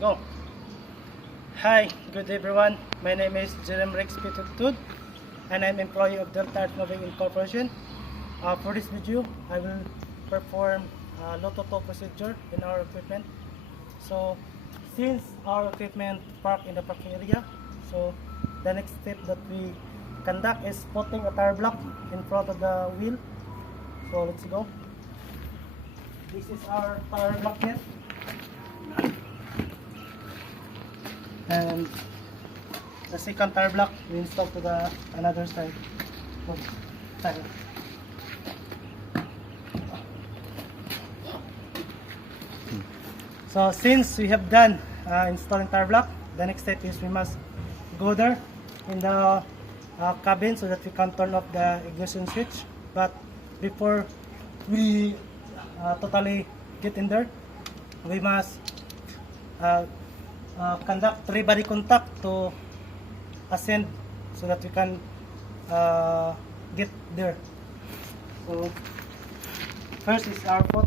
go. Hi, good everyone. My name is Jerem Rex Pitutud and I'm employee of Delta Art Moving Incorporation. For this video, I will perform Lototo procedure in our equipment. So, since our equipment parked in the parking area, so the next step that we conduct is putting a tire block in front of the wheel. So let's go. This is our tire block here. And the second tire block we install to the another side. Tire. So since we have done installing tire block, the next step is we must go there in the cabin so that we can turn off the ignition switch. But before we totally get in there, we must conduct 3 body contact to ascend so that we can get there. So first is our foot.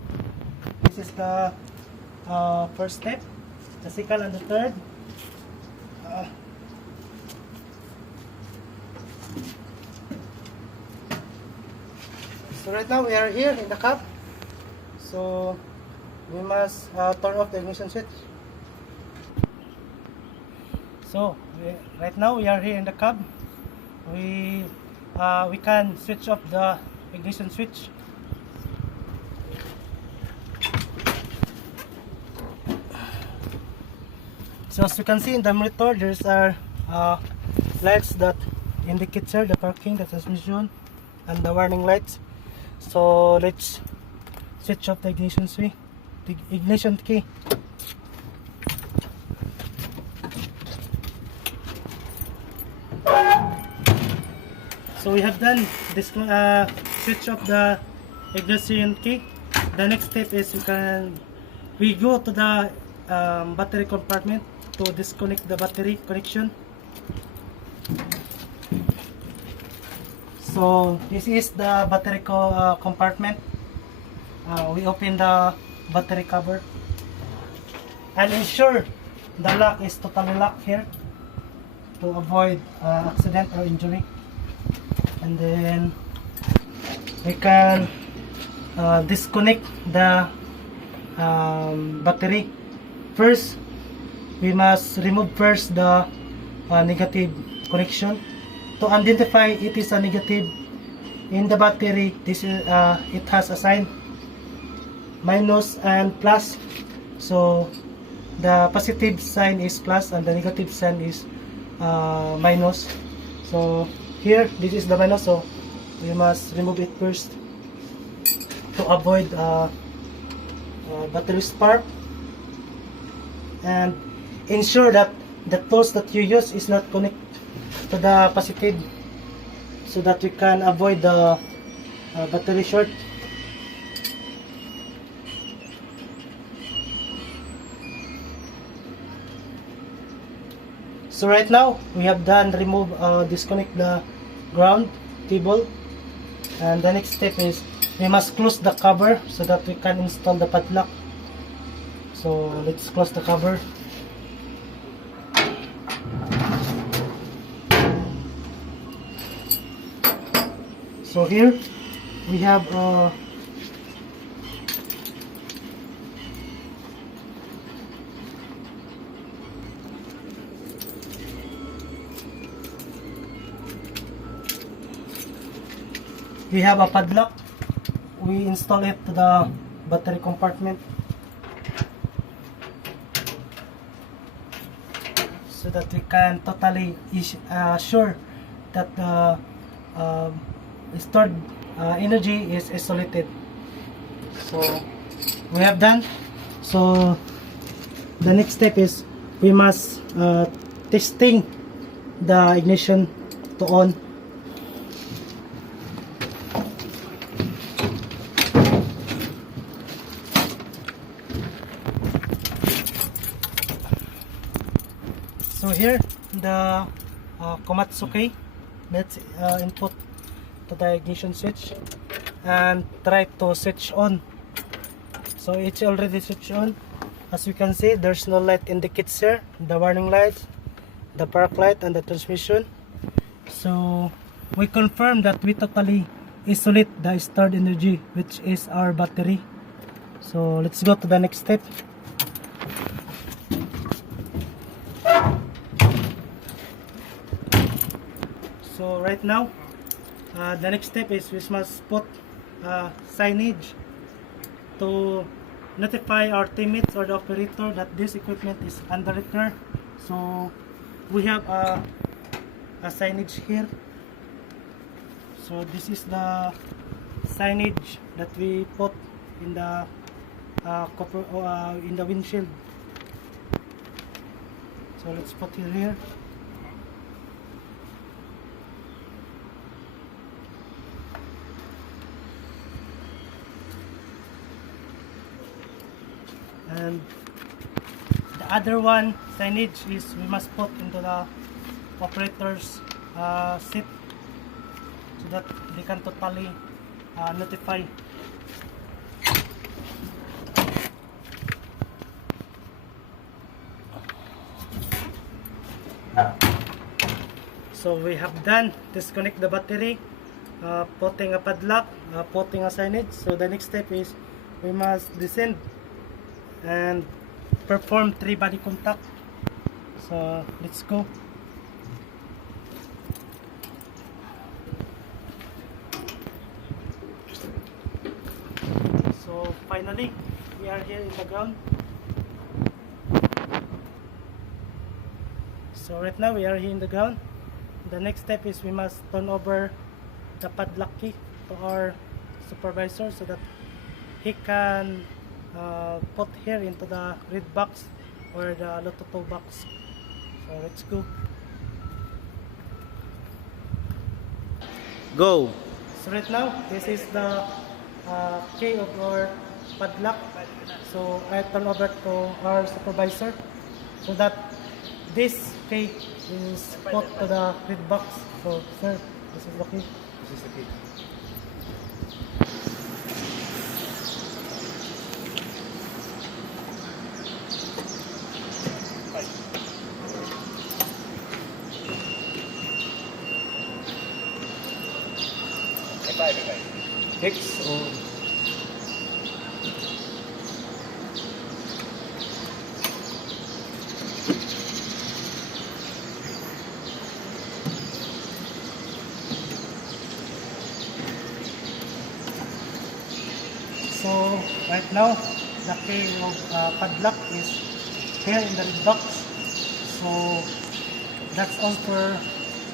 This is the first step, the second and the third. So right now we are here in the cab. So we must turn off the ignition switch. So right now we are here in the cab. We can switch off the ignition switch. So as you can see in the monitor, there's lights that indicate here the parking, the transmission, and the warning lights. So let's switch off the ignition switch, the ignition key. So we have done this switch off the ignition key. The next step is we go to the battery compartment to disconnect the battery connection. So this is the battery compartment. We open the battery cover and ensure the lock is totally locked here to avoid accident or injury. And then we can disconnect the battery. First, we must remove first the negative connection. To identify it is a negative in the battery, this is it has a sign minus and plus. So the positive sign is plus and the negative sign is minus. So here this is the minus, so we must remove it first to avoid battery spark, and ensure that the tools that you use is not connected to the positive so that we can avoid the battery short. So right now we have done disconnect the ground cable, and the next step is we must close the cover so that we can install the padlock. So let's close the cover. So here we have a padlock. We install it to the battery compartment so that we can totally sure that the stored energy is isolated. So we have done. So the next step is we must testing the ignition to on. So here the Komatsu key, let's input to the ignition switch and try to switch on. So it's already switched on. As you can see, there's no light indicates here, the warning lights, the park light, and the transmission. So we confirm that we totally isolate the stored energy, which is our battery. So let's go to the next step. So right now, the next step is we must put signage to notify our teammates or the operator that this equipment is under repair. So we have a signage here. So this is the signage that we put in the in the windshield. So let's put it here. And the other one signage is we must put into the operator's seat so that they can totally notify. So we have done disconnect the battery, putting a padlock, putting a signage. So the next step is we must descend and perform 3 body contact. So let's go. So finally we are here in the ground. So right now we are here in the ground. The next step is we must turn over the padlock key to our supervisor so that he can put here into the red box or the Lototo box. So let's go. Go. So right now, this is the key of our padlock. So I turn over to our supervisor so that this key is put to the red box. So sir, this is the key. This is the key. Fix or So right now, the key of padlock is here in the red box. So that's all for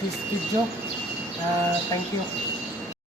this video. Thank you.